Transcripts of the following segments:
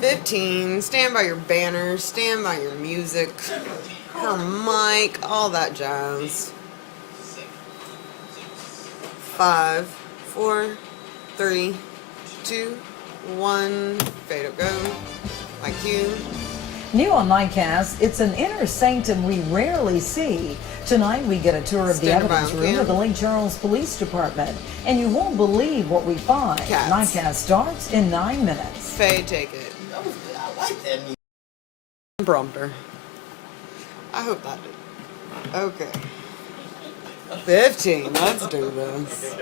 15, stand by your banners, stand by your music, her mic, all that jazz. 5, 4, 3, 2, 1, fade up go. My cue. New on Nightcast, it's an inner sanctum we rarely see. Tonight we get a tour of the evidence room of the Lake Charles Police Department, and you won't believe what we find. Nightcast starts in 9 minutes. Faye, take it. That was good. I like that. Prompter. I hope that did. Okay. 15. Let's do this.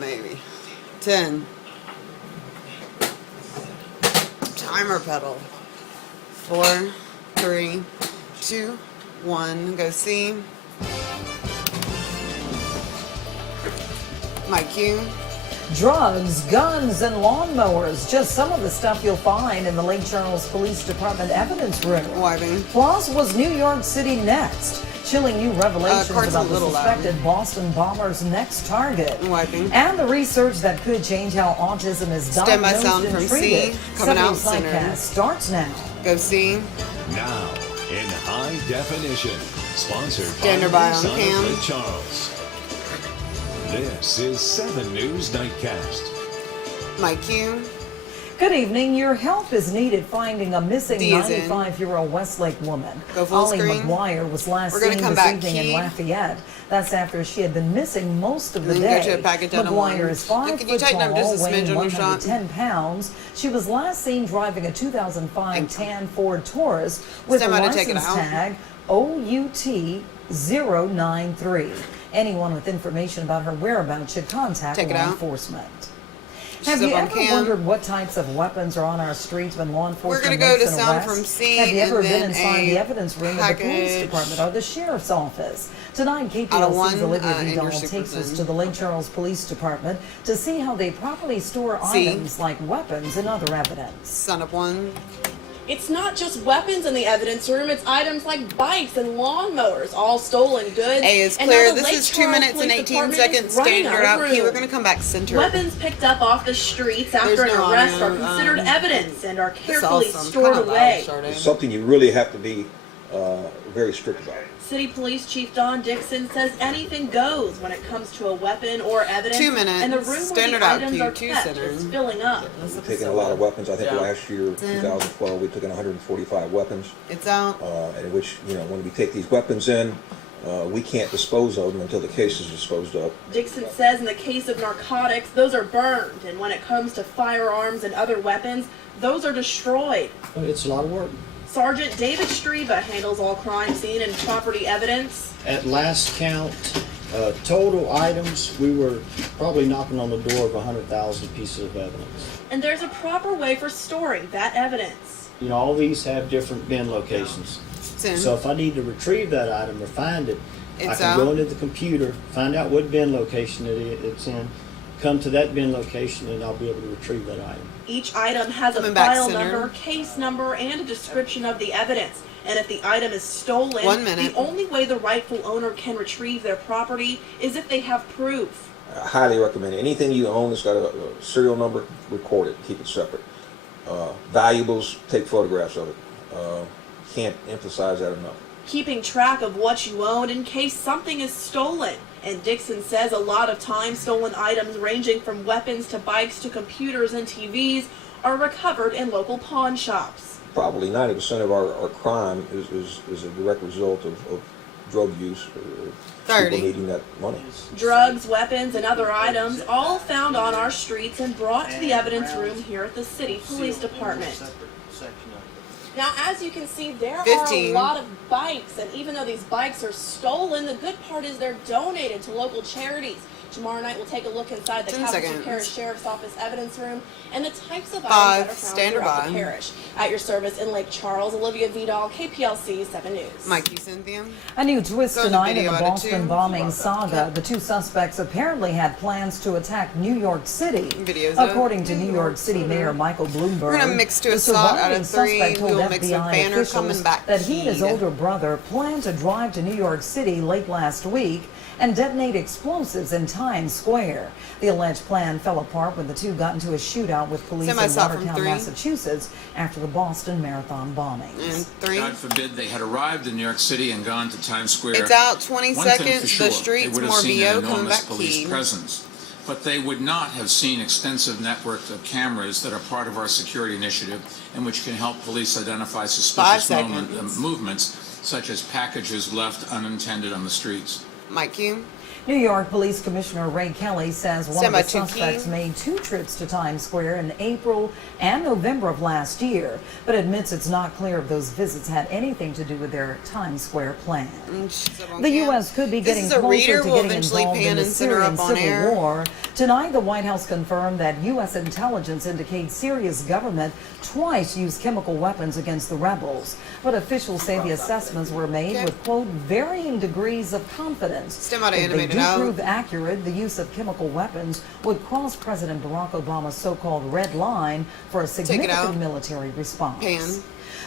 Maybe. 10. Timer pedal. 4, 3, 2, 1. Go C. My cue. Drugs, guns, and lawnmowers. Just some of the stuff you'll find in the Lake Charles Police Department evidence room. Wiping. Plus, was New York City next? Chilling new revelations about the suspected Boston bomber's next target. Wiping. And the research that could change how autism is diagnosed and treated. C. Coming out center. Nightcast starts now. Go C. Now, in high definition. Sponsored Standard by on Sisson cam. Lake Charles. This is 7 News Nightcast. My cue. Good evening. Your help is needed finding a missing 95-year-old Westlake woman. Ollie McGuire was last seen this evening in Lafayette. That's after she had been missing most of the day. McGuire is 5 foot tall, weighing 110 pounds. She was last seen driving a 2005 tan Ford Taurus with a license tag OUT-093. Anyone with information about her whereabouts should contact law enforcement. Have you ever wondered what types of weapons are on our streets when law enforcement makes an arrest? Have you ever been inside the evidence room of the police department or the sheriff's office? Tonight, KPLC's Olivia Vidal takes us to the Lake Charles Police Department to see how they properly store items like weapons and other evidence. Son of one. It's not just weapons in the evidence room, it's items like bikes and lawnmowers, all stolen goods. A is clear. This is 2 minutes and 18 seconds. Standard out key. We're going to come back center. Weapons picked up off the streets after an arrest are considered evidence and are carefully stored away. It's something you really have to be very strict about. City Police Chief Don Dixon says anything goes when it comes to a weapon or evidence. 2 minutes. And the room where the items are kept is filling up. We've taken a lot of weapons. I think last year, 2012, we took in 145 weapons. It's out. In which, when we take these weapons in, we can't dispose of them until the case is disposed of. Dixon says in the case of narcotics, those are burned. And when it comes to firearms and other weapons, those are destroyed. It's a lot of work. Sergeant David Streba handles all crime scene and property evidence. At last count, total items, we were probably knocking on the door of 100,000 pieces of evidence. And there's a proper way for storing that evidence. All these have different bin locations. So if I need to retrieve that item or find it, I can go into the computer, find out what bin location it's in, come to that bin location, and I'll be able to retrieve that item. Each item has a file number, case number, and a description of the evidence. And if the item is stolen, the only way the rightful owner can retrieve their property is if they have proof. I highly recommend it. Anything you own that's got a serial number, record it, keep it separate. Valuables, take photographs of it. Can't emphasize that enough. Keeping track of what you own in case something is stolen. And Dixon says a lot of times stolen items ranging from weapons to bikes to computers and TVs are recovered in local pawn shops. Probably 90% of our crime is a direct result of drug use, people needing that money. Drugs, weapons, and other items all found on our streets and brought to the evidence room here at the City Police Department. Now, as you can see, there are a lot of bikes, and even though these bikes are stolen, the good part is they're donated to local charities. Tomorrow night, we'll take a look inside the Capital Parish Sheriff's Office evidence room and the types of items that are found throughout the parish. At your service in Lake Charles, Olivia Vidal, KPLC 7 News. Mikey, Cynthia. A new twist tonight in the Boston bombing saga. The two suspects apparently had plans to attack New York City. According to New York City Mayor Michael Bloomberg, we're going to mix to a slot out of 3. We'll mix with Banner coming back. That he and his older brother planned to drive to New York City late last week and detonate explosives in Times Square. The alleged plan fell apart when the two got into a shootout with police in Watertown, Massachusetts after the Boston Marathon bombings. God forbid they had arrived in New York City and gone to Times Square. It's out 20 seconds. Sure, the streets, more VO coming back police presence. But they would not have seen extensive networks of cameras that are part of our security initiative and which can help police identify suspicious movements, such as packages left unintended on the streets. Mike Q. New York Police Commissioner Ray Kelly says one of the suspects made 2 trips to Times Square in April and November of last year, but admits it's not clear if those visits had anything to do with their Times Square plan. The U.S. could be getting closer to getting involved in the Syrian civil war. Tonight, the White House confirmed that U.S. intelligence indicates Syria's government twice used chemical weapons against the rebels, but officials say the assessments were made with, quote, varying degrees of confidence. If they do prove accurate, the use of chemical weapons would cross President Barack Obama's so-called red line for a significant military response.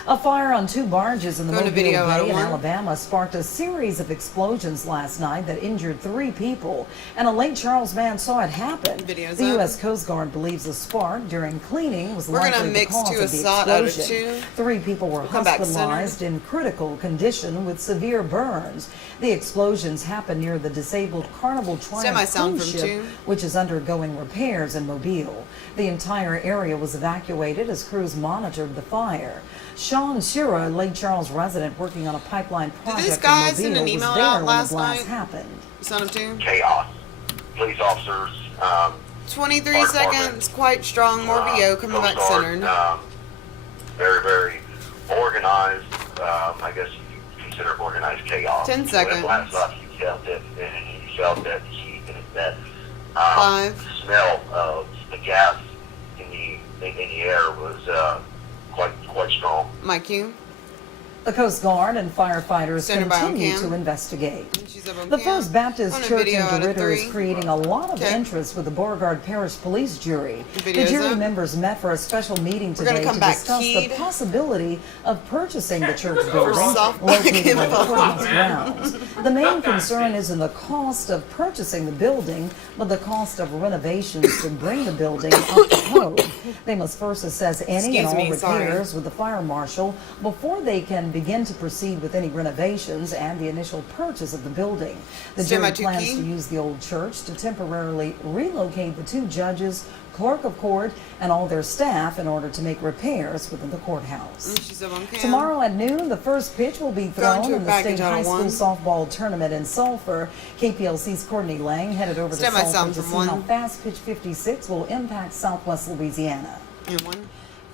A fire on 2 barges in the Mobile Bay in Alabama sparked a series of explosions last night that injured 3 people, and a Lake Charles man saw it happen. The U.S. Coast Guard believes the spark during cleaning was likely the cause of the explosion. 3 people were hospitalized in critical condition with severe burns. The explosions happened near the disabled Carnival Triumph cruise ship, which is undergoing repairs in Mobile. The entire area was evacuated as crews monitored the fire. Sean Shura, a Lake Charles resident working on a pipeline project in Mobile, was there when the blast happened. Son of 2. Chaos. Police officers. 23 seconds, quite strong. More VO coming back centered. Very, very organized. I guess you consider it organized chaos. 10 seconds. When it blast off, you felt it, and you felt that heat and that 5. smell of the gas in the air was quite strong. Mike Q. The Coast Guard and firefighters continue to investigate. The First Baptist Church in DeRidder is creating a lot of interest with the Beauregard Parish Police Jury. The jury members met for a special meeting today to discuss the possibility of purchasing the church building located on the courthouse grounds. The main concern isn't the cost of purchasing the building, but the cost of renovations to bring the building up to code. They must first assess any and all repairs with the fire marshal before they can begin to proceed with any renovations and the initial purchase of the building. The jury plans to use the old church to temporarily relocate the 2 judges, clerk of court, and all their staff in order to make repairs within the courthouse. Tomorrow at noon, the first pitch will be thrown in the state high school softball tournament in Sulphur. KPLC's Courtney Lang headed over to Sulphur to see how Fast Pitch 56 will impact Southwest Louisiana.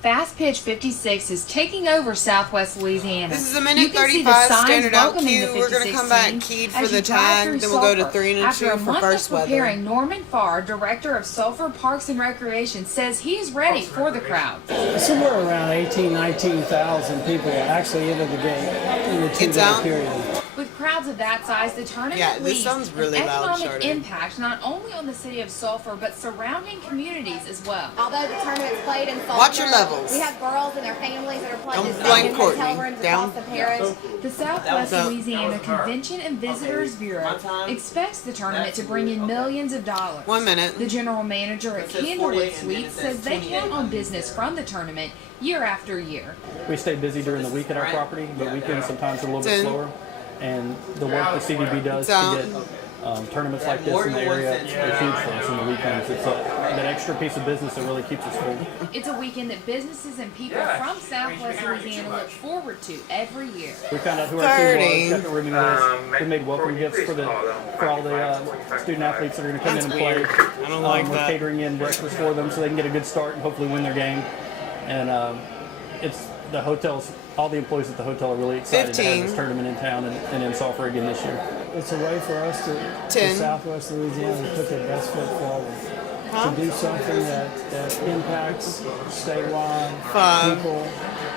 Fast Pitch 56 is taking over Southwest Louisiana. This is a minute 35 standard out cue. We're going to come back keyed for the tag, then we'll go to 3 and 2 for first weather. Norman Farr, director of Sulphur Parks and Recreation, says he is ready for the crowd. Somewhere around 19,000 people actually entered the game in the 2-day period. With crowds of that size, the tournament leaves an economic impact not only on the city of Sulphur, but surrounding communities as well. Although the tournament's played in Sulphur, watch your levels. We have girls and their families that are playing Don't blame Courtney. Down the parish. The Southwest Louisiana Convention and Visitors Bureau expects the tournament to bring in millions of dollars. 1 minute. The general manager at Candlewood Suites says they count on business from the tournament year after year. We stay busy during the week at our property, but weekends sometimes are a little bit slower. And the work the CDB does to get tournaments like this in the area is huge for us on the weekends. It's that extra piece of business that really keeps us full. It's a weekend that businesses and people from Southwest Louisiana look forward to every year. We found out who our team was, got the rooming list. We made welcome gifts for all the student athletes that are going to come in and play. I don't like we're that. catering in breakfast for them so they can get a good start and hopefully win their game. And it's the hotels. All the employees at the hotel are really excited to have this tournament in town and in Sulphur again this year. It's a way for us to Southwest Louisiana to put their best foot forward. To do something that impacts statewide people,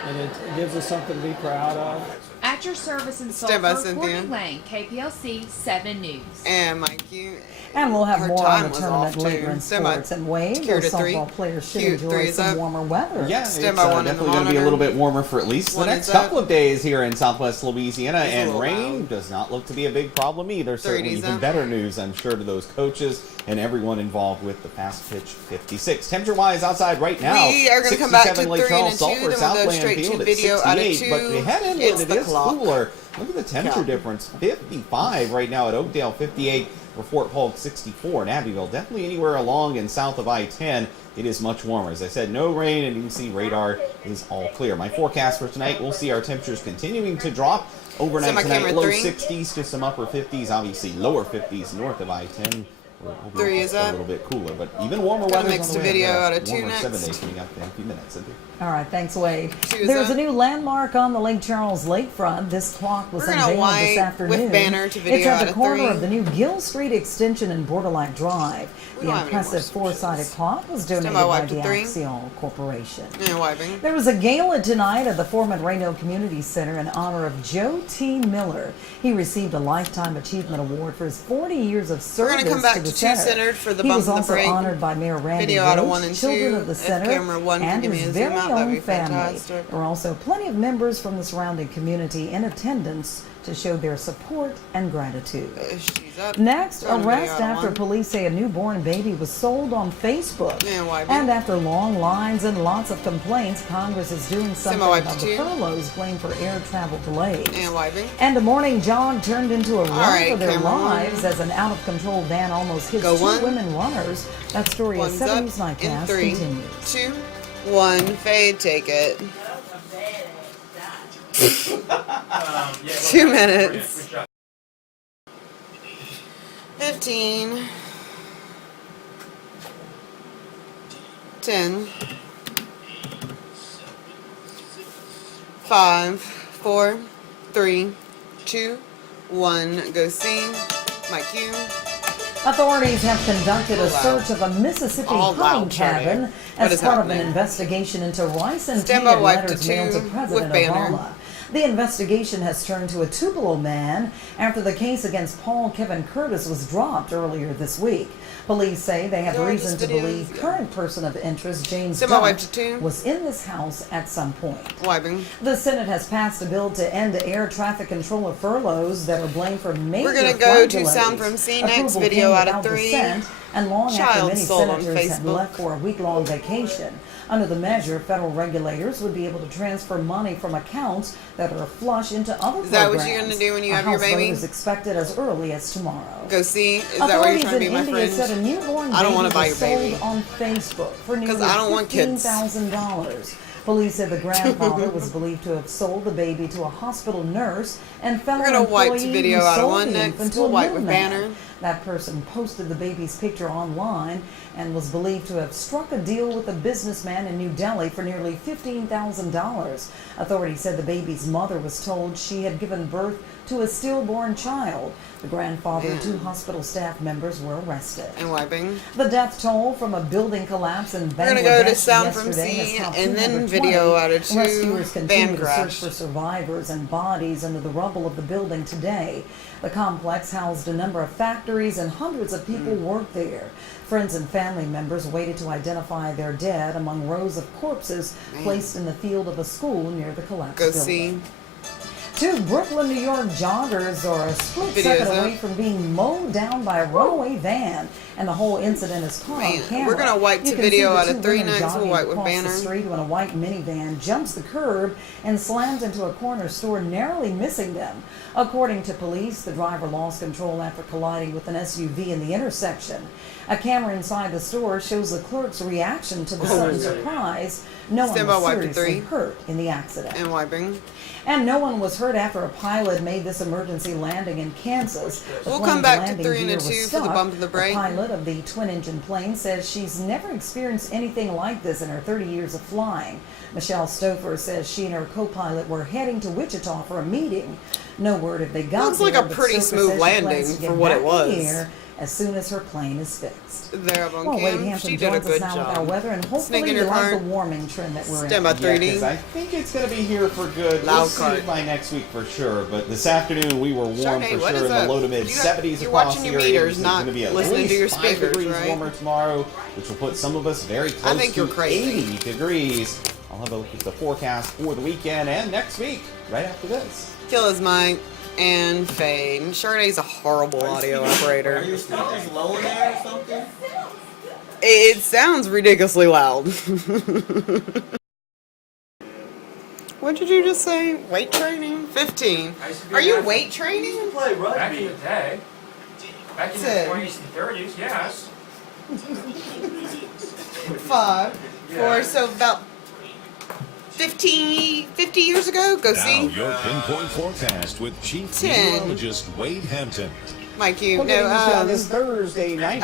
and it gives us something to be proud of. At at your service in Stand by, Sulphur, Cynthia. Courtney Lane, KPLC 7 News. And Mike, you. And we'll have Her more on time the was tournament off, later too. in Stand by. sports. And Wade, Cure those to 3. softball players should Cue, enjoy 3 is some up. warmer weather. Yeah, Stand it's by 1 in the definitely going to be a little bit warmer for at least the 1 next is up. couple of days here in Southwest Louisiana, It's a and little rain loud. does not look to be a big problem either. Certainly 30's even up. better news, I'm sure, to those coaches and everyone involved with the fast pitch 56. Temperature-wise outside right now, We are going to come back to 67 Lake 3 Charles, and 2, Sulphur, then we'll go Southland straight Field to at video out of 68, but 2. we head inland, It's it the is clock. cooler. Look at the temperature Yeah. difference, 55 right now at Oakdale, 58 for Fort Polk, 64 in Abbeville. Definitely anywhere along and south of I-10, it is much warmer. As I said, no rain, and you can see radar is all clear. My forecast for tonight, we'll see our temperatures continuing to drop overnight Semi tonight. camera Low 3. 60s to some upper 50s, obviously lower 50s north of I-10. We'll be 3 is a up. little bit cooler, but even warmer Got a weather. mixed video out of 2 warmer next. 7 days coming up in a few minutes. Cynthia. All right, thanks, Wade. Choose There's a- a new landmark on the Lake Charles lakefront. This clock was We're gonna unveiled wipe this afternoon. with banner to It's video at out the of corner 3. of the new Gill Street extension and Borderline Drive. We The don't have any more impressive four-sided clock was donated by by wipe the to 3. Axial Corporation. And wiping. There was a gala tonight at the Foreman Reno Community Center in honor of Joe T. Miller. He received a Lifetime Achievement Award for his 40 years of service We're gonna come back to the to center. Two-centered for the He bump was and the also break. honored by Mayor Randy Video out of Roach, 1 and children 2. of the If center, camera 1 can and give me his a zoom very out, that'd own be family. fantastic. There were also plenty of members from the surrounding community in attendance to show their support and gratitude. She's up. Next, Throwing the arrest video out of after 1. police say a newborn baby was sold on Facebook. Yeah, wiping. And after long lines and lots of complaints, Congress is doing something Semi-wipe about to the 2. furloughs blamed for air travel delays. And wiping. And a morning jog turned into a run right, for their camera on. lives as an out-of-control van almost hits Go 2 1. women runners. That story is 1's 7 up News in Nightcast 3, continues. 2, 1. Fade, take it. 2 minutes. 15. 10. 5, 4, 3, 2, 1. Go see. My cue. Authorities have conducted a search of a Mississippi All hunting loud, Charlie. cabin What as is part of an happening? investigation into rice and Stand by tainted wipe to letters mailed to 2 President with banner. Obama. The investigation has turned to a Tupelo man after the case against Paul Kevin Curtis was dropped earlier this week. Police say they have So I reason just to videos- believe current person of interest James Stand by wipe Duff to 2. was in this house at some point. Wiping. The Senate has passed a bill to end air traffic controller furloughs that are blamed for major We're gonna go flight to delays. Sound from C next, Approval video came out of without 3. dissent, and long after Child many sold on senators had Facebook. left for a week-long vacation. Under the measure, federal regulators would be able to transfer money from accounts that are flush into other Is that programs. what you're gonna do when you A have your House vote baby? is expected as early as tomorrow. Go see. Is that why you're Authorities trying to be in my India friend? said a newborn I don't baby wanna buy was your baby. sold on Facebook for nearly I don't want kids. $15,000. Police said the grandfather was believed to have sold the baby to a hospital nurse and fellow We're gonna wipe employee video who out of sold 1 the next. infant to We'll a wipe with middleman. banner. That person posted the baby's picture online and was believed to have struck a deal with a businessman in New Delhi for nearly $15,000. Authorities said the baby's mother was told she had given birth to a stillborn child. The grandfather and 2 hospital staff members were arrested. And wiping. The death toll from a building collapse in Bangladesh We're gonna go to Sound from yesterday C has topped and then 220. video out of 2. Rescuers continue Van to crash. search for survivors and bodies under the rubble of the building today. The complex housed a number of factories and hundreds of people worked there. Friends and family members waited to identify their dead among rows of corpses placed in the field of a school near the collapsed Go building. see. 2 Brooklyn, New York joggers are a split Videos second up. away from being mowed down by a runaway van, and the whole incident is caught on camera. We're gonna wipe You to can video see the out of 2 3 women next. We'll jogging wipe with across banner. the street when a white minivan jumps the curb and slams into a corner store, narrowly missing them. According to police, the driver lost control after colliding with an SUV in the intersection. A camera inside the store shows the clerk's reaction to the sudden surprise. No one Stand by was wipe to seriously 3. hurt in the accident. And wiping. And no one was hurt after a pilot made this emergency landing in Kansas. The We'll plane's come back to landing 3 and a gear was 2 for the stuck. bump and the break. pilot of the twin-engine plane says she's never experienced anything like this in her 30 years of flying. Michelle Stouffer says she and her co-pilot were heading to Wichita for a meeting. No word if they got Looks like there, a but pretty Stouffer smooth says she landing plans to get for what back it in was. the air as soon as her plane is fixed. They're up on Well, Wade cam. Hampton She did a joins us good now with our job. weather, and hopefully you like the warming trend that we're in. Stand by 3D. Yeah, I think it's going to be here for good. Loud We'll see cart. it by next week for sure. But this afternoon we were warm Sharday, for what sure is in the up? low to mid 70s You're across watching the your area. meters, It's not going to be at listening to least your 5 speakers, degrees right? warmer tomorrow, which will put some of us very close think to you're crazy. 80 degrees. I'll have a look at the forecast for the weekend and next week right after this. Kill his mic and fade. Sharday's a horrible audio operator. Are your speakers low in there or something? It sounds ridiculously loud. What did you just say? Weight training? 15. Are you weight training? Play rugby. Back in the day. Back in the 20s and 30s, yes. 5, 4, so about 50 years ago. Go Now see. your pinpoint forecast with Chief 10. Meteorologist Wade Hampton. Mike, you Well, know, this Thursday night,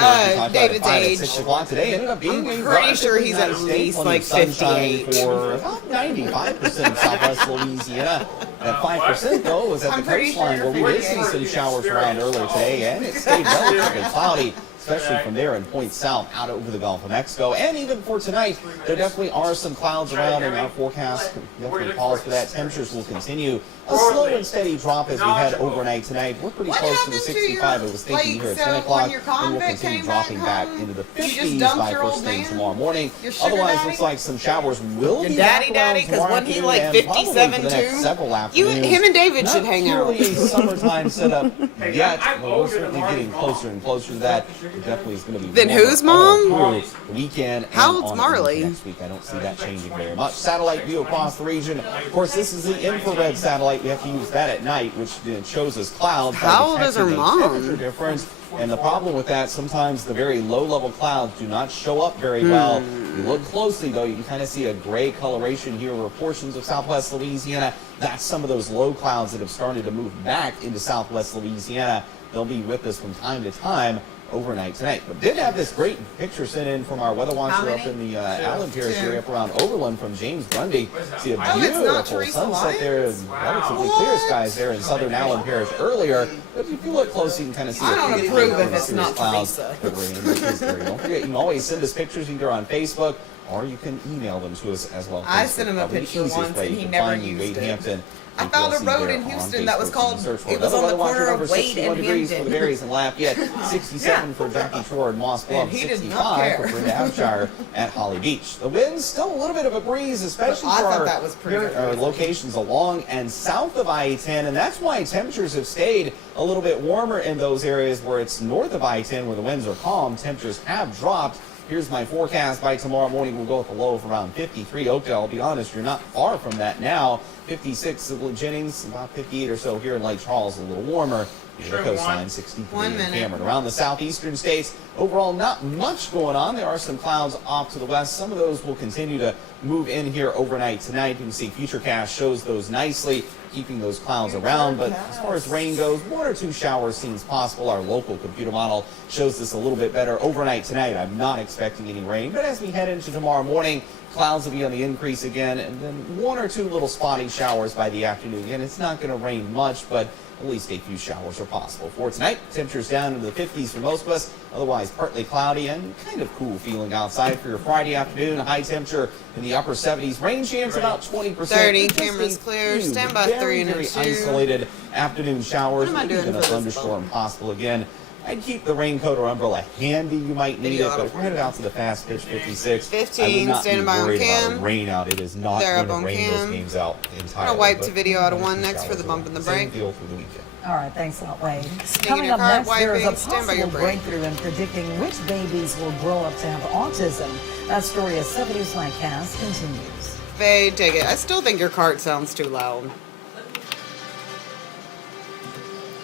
David's age. 6 o'clock today ended up being I'm pretty sure he's at least like 58. For about 95% of southwest Louisiana. That 5% though was at the coastline where we did see some showers around earlier today, and it stayed relatively cloudy, especially from there and points south out over the Gulf of Mexico. And even for tonight, there definitely are some clouds around in our forecast. Definitely pause for that. Temperatures will continue a slow and steady drop as we head overnight tonight. We're pretty close to the 65. It was thinking here at 10 o'clock, and we'll continue dropping back into the 50s by first thing tomorrow morning. Otherwise, looks like some showers will be back around because tomorrow wasn't he afternoon like and 57 probably for the next too? several afternoons. Him and David Not should hang out. purely a summertime setup yet, but we're certainly getting closer and closer to that. It definitely is going to be Then warmer whose all mom? through the weekend. How and old's on Marley? into next week, I don't see that changing very much. Satellite view across the region. Of course, this is the infrared satellite. We have to use that at night, which shows us clouds. How old is her mom? Temperature difference. And the problem with that, sometimes the very low-level clouds do not show up very well. If you look closely, though, you can kind of see a gray coloration here over portions of southwest Louisiana. That's some of those low clouds that have started to move back into southwest Louisiana. They'll be with us from time to time overnight tonight. But did have this great picture sent in from our weather watcher up in the Allen Parish area up around Overland from James Grundy. See a beautiful sunset there and relatively clear skies there in southern Allen Parish earlier. But if you look close, you can kind of see I don't approve if it's not Teresa. Don't forget, you can always send us pictures either on Facebook or you can email them to us as well. I sent him a picture once and he never used it. I found a road in Houston that was called, it was on the corner of Wade and degrees for the Hampton. Berries and Lafayette, 67 for Jackie Shore and Moss Bluff, And he did not 65 care. for Brenda Abshire at Holly Beach. The wind's still a little bit of a breeze, especially I for thought our, that was pretty good. our locations along and south of I-10, and that's why temperatures have stayed a little bit warmer in those areas where it's north of I-10 where the winds are calm. Temperatures have dropped. Here's my forecast. By tomorrow morning, we'll go with a low of around 53. Oakdale, I'll be honest, you're not far from that now. 56 at Jennings, about 58 or so here in Lake Charles, a little warmer. The coastline, 63 in Cameron. Around the southeastern states, overall, not much going on. There are some clouds off to the west. Some of those will continue to move in here overnight tonight. You can see Futurecast shows those nicely, keeping those clouds around. But as far as rain goes, 1 or 2 showers seems possible. Our local computer model shows this a little bit better. Overnight tonight, I'm not expecting any rain. But as we head into tomorrow morning, clouds will be on the increase again, and then 1 or 2 little spotty showers by the afternoon. Again, it's not going to rain much, but at least a few showers are possible. For tonight, temperatures down into the 50s for most of us, otherwise partly cloudy and kind of cool feeling outside. For your Friday afternoon, high temperature in the upper 70s. Rain chance about 20%. 30, cameras clear, stand by 3 and very 2. isolated afternoon showers, What am I doing even a for this thunderstorm possible again. I'd keep the raincoat or umbrella handy. You might need it, but if we're headed out to the fast pitch 56, 15, I would not standing be by on worried about cam. a rain out. It is not They're going up to on rain cam. those games out I'm entirely. gonna wipe but to video out of 1 few next for the showers bump in the Same break. deal through the weekend. All right, thanks a lot, Wade. Sneaking Coming your up car, next, there is a wiping, stand by your possible break. breakthrough in predicting which babies will grow up to have autism. That story as 7 News Nightcast continues. Fade, take it. I still think your cart sounds too loud.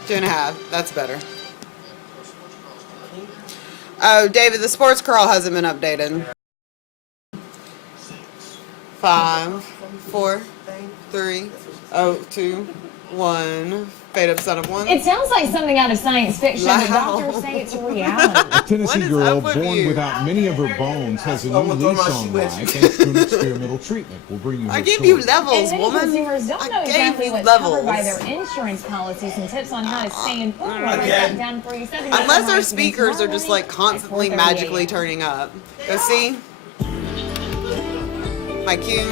2.5. That's better. Oh, David, the sports crawl hasn't been updated. 5, 4, 3, 2, 1. Fade up son of 1. It sounds like something out of science fiction, but doctors say it's reality. A Tennessee girl born without many of her bones has a new lease on life thanks to an experimental treatment. We'll bring you her I gave story. you levels, And many woman. consumers don't know exactly what's covered by their insurance policies and tips on how to stay informed. Down 47. Unless our speakers are just like constantly magically turning up. Go see. My cue.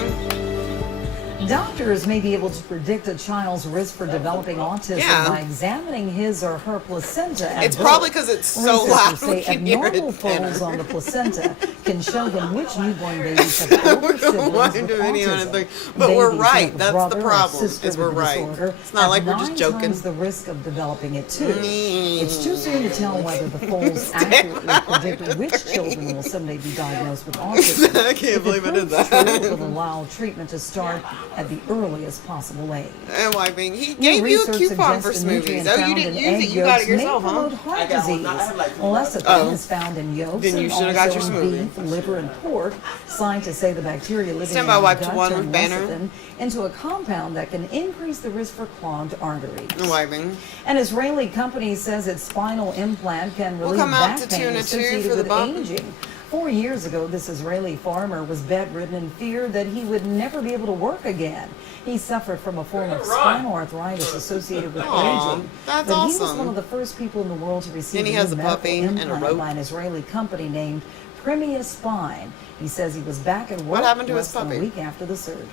Doctors may be able to predict a child's risk for developing autism by examining his or her placenta at It's birth. probably because it's so loud. Researchers say abnormal folds on the placenta can show them which newborn babies have older siblings with autism. But we're Babies right. with a That's brother the or problem. sister Is we're with the right. disorder It's not have like we're just 9 joking. times the risk of developing it too. It's too soon to tell whether the folds accurately predict which children will someday be diagnosed with autism. I can't believe I did If that. it will allow treatment to start at the earliest possible age. And why being he gave you a coupon for smoothies. Oh, you didn't use it. You got it yourself, huh? Heart disease. Lecithin is found in yolks Then you and should have got your also in smoothie. beef, liver, and pork. Scientists say the bacteria living Stand in by, the wipe to gut one turn with banner. lecithin into a compound that can increase the risk for clogged arteries. Wiping. An Israeli company says its spinal implant can relieve come out back to pain tuna 2 associated for the with bump. aging. 4 years ago, this Israeli farmer was bedridden and feared that he would never be able to work again. He suffered from a form of spinal arthritis associated with aging. That's but he was awesome. one of the first people in the world to receive And he a has new a medical puppy and a implant rope. by an Israeli company named Premier Spine. He says he was back at work What happened to his less than puppy? a week after the surgery.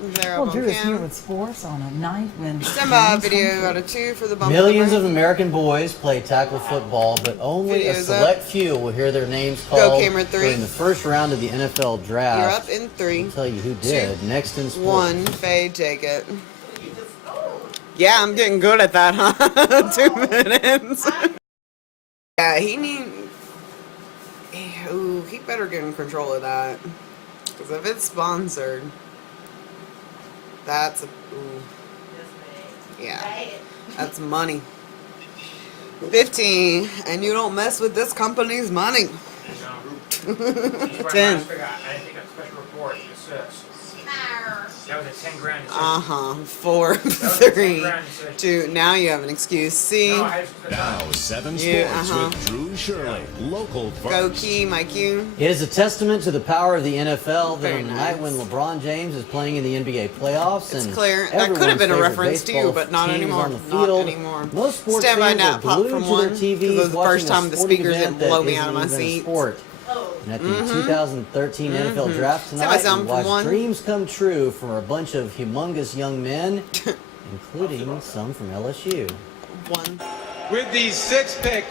There Well, up Drew on is here with sports on a night when Stand by video out of 2 for the bump. Millions of American boys play tackle football, but only a Videos select up. few will hear their names Go, called camera 3. during the first round of the NFL draft. You're up in 3. I'll tell you who did. Next in sports. 1. Fade, take it. Yeah, I'm getting good at that, huh? 2 minutes. Yeah, he better get in control of that. Because if it's sponsored, that's that's money. 15, and you don't mess with this company's money. 10. I didn't take a special report. It says. That was a 10 grand decision. 4, 3, 2. Now you have an excuse. See? Now 7 sports Yeah, with Drew Shirley. Local Go first. key, my cue. It is a testament to the power of the NFL that Very on the night when LeBron James is playing in the NBA playoffs It's and clear. That could have been a everyone's reference to favorite you, but not baseball team is anymore. on the Not field. anymore. Most sports Stand by fans now, are pop glued from to 1. their Because TVs it was the watching first time a the sporting speakers event didn't blow that me isn't out of my even a seat. sport. And at the 2013 NFL Draft Stand by tonight, sound we from watched 1. dreams come true for a bunch of humongous young men, including some from LSU. 1. With the 6th pick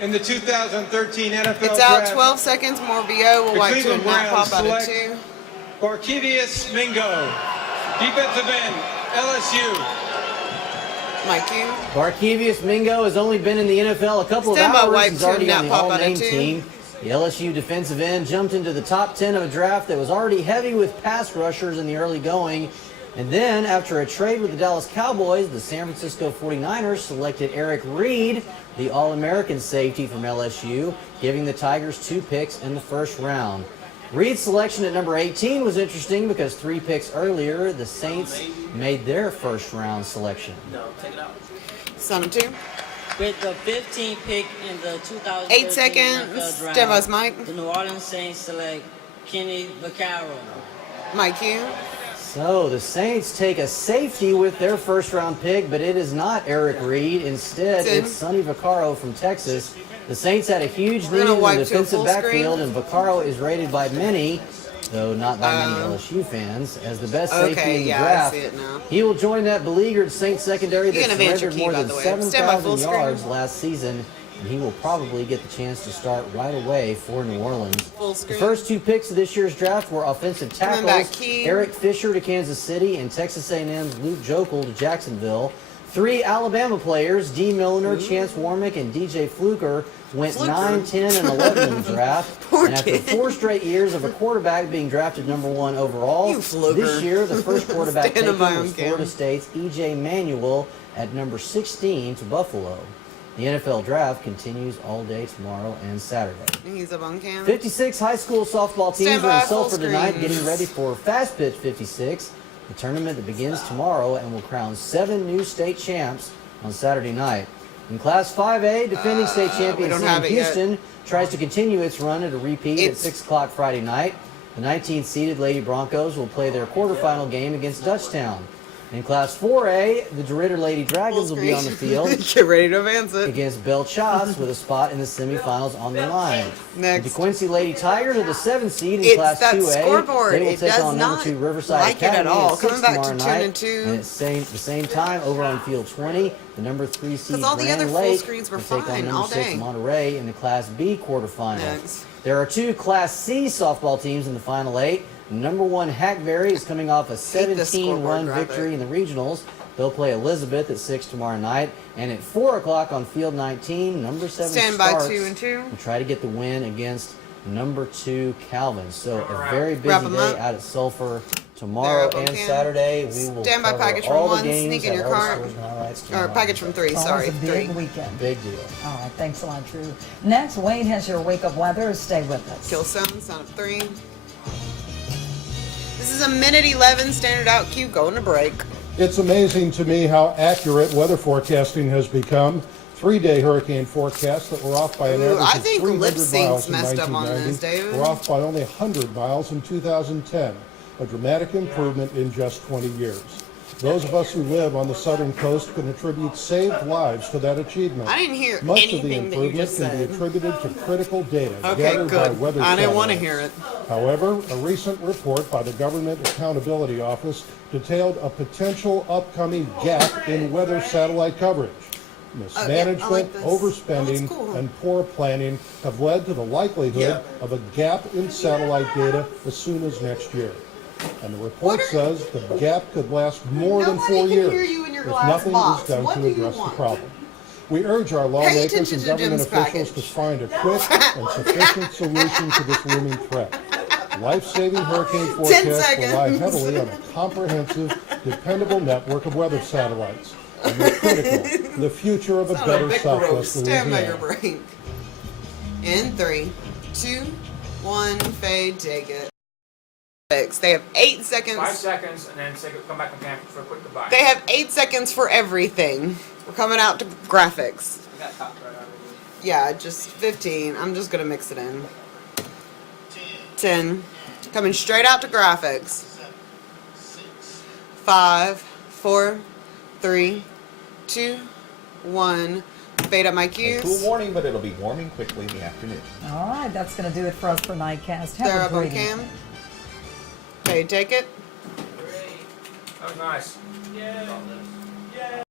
in the 2013 NFL It's out Draft, 12 seconds, more VO. We'll the wipe to a Cleveland nap Browns pop out of select 2. Barkevius Mingo, defensive end, LSU. Mikey. Barkevius Mingo has only been in the NFL a couple Stand by, of hours. wipe He's to already nap on the pop out of all-name 2. team. The LSU defensive end jumped into the top 10 of a draft that was already heavy with pass rushers in the early going. And then, after a trade with the Dallas Cowboys, the San Francisco 49ers selected Eric Reed, the All-American safety from LSU, giving the Tigers 2 picks in the first round. Reed's selection at number 18 was interesting because 3 picks earlier, the Saints made their first-round selection. No, take it out. Son of 2. With the 15th pick in the 2013 8 seconds. NFL Draft, Demos, Mike. the New Orleans Saints select Kenny Vaccaro. Mikey. So the Saints take a safety with their first-round pick, but it is not Eric Reed. Instead, Tim. it's Sonny Vaccaro from Texas. The Saints had a huge We're need gonna in the wipe to a defensive full backfield, screen. and Vaccaro is rated by many, though not by many LSU fans, as the best safety in the I draft. see it now. He will join that beleaguered Saints secondary You that can advance your surrendered key, more by than the way. Stand by full 7,000 screen. yards last season, and he will probably get the chance to start right away for New Orleans. Full The screen. first 2 picks of this year's draft were offensive Coming back, tackles, Key. Eric Fisher to Kansas City and Texas A&M's Luke Jokel to Jacksonville. 3 Alabama players, D. Milliner, Chance Warmick, and DJ Fluker, went 9, 10, and 11 in the draft. And after 4 straight years of a quarterback being drafted number 1 overall, this year the first quarterback Standing taken by was on cam. Florida State's E.J. Manuel at number 16 to Buffalo. The NFL Draft continues all day tomorrow and Saturday. He's up on cam. 56 high school softball teams Stand are by, in Sulphur full tonight screen. getting ready for Fast Pitch 56. the tournament that begins tomorrow and will crown 7 new state champs on Saturday night. In Class 5A, defending state champion Sam Houston tries to continue its run at a repeat at 6 o'clock Friday night. The 19th-seeded Lady Broncos will play their quarterfinal game against Dutchtown. In Class 4A, the DeRidder Lady Dragons will be on the field. Get ready to advance it. Against Belchas with a spot in the semifinals on the line. Next. The DeQuincy Lady Tigers are the 7th seed in Class 2A. Scoreboard. They will take on number 2 Riverside Academy at 6 tomorrow night. And at the same time, over on Field 20, the number 3 seed Grand Lake will take on number 6 Monterey in the Class B quarterfinals. There are 2 Class C softball teams in the Final 8. Number 1 Hackberry is coming off a 17-run victory in the regionals. They'll play Elizabeth at 6 tomorrow night. And at 4 o'clock on Field 19, number 7 Starks will try to get the win against number 2 Calvin. So a very busy day out at Sulphur tomorrow and Saturday. We will Standby package from 1, sneak in your car. Or package from 3, sorry. It's always a big weekend. Big deal. All right, thanks a lot, Drew. Next, Wade has your wake-up weather. Stay with us. Kill Son, Son of 3. This is a minute 11 standard out cue going to break. It's amazing to me how accurate weather forecasting has become. 3-day hurricane forecasts that were off by an average of 300 miles in 1990 were off by only 100 miles in 2010, a dramatic improvement in just 20 years. Those of us who live on the southern coast can attribute saved lives to that achievement. I didn't hear Much anything of the improvement that you just can said. be attributed to critical data good. gathered by weather I didn't want to satellites. hear it. However, a recent report by the Government Accountability Office detailed a potential upcoming gap in weather satellite coverage. Mismanagement, overspending, and poor planning have led to the likelihood of a gap in satellite data as soon as next year. And the report says the gap could last more than 4 years if nothing is done to address the problem. We urge our lawmakers and government officials to find a quick and sufficient solution to this looming threat. Life-saving hurricane forecasts rely heavily on a comprehensive, dependable network of weather satellites. And they're critical to the future of a better Southwest Louisiana. Break. In 3, 2, 1, fade, take it. They have 8 seconds. 5 seconds, and then come back on campus for a quick goodbye. They have 8 seconds for everything. We're coming out to graphics. Yeah, just 15. I'm just gonna mix it in. 10. Coming straight out to graphics. 5, 4, 3, 2, 1. Fade up my cues. Cool morning, but it'll be warming quickly in the afternoon. All right, that's going to do it for us for Nightcast. They're Have up a on great cam. evening. Okay, take it. That was nice. Yeah.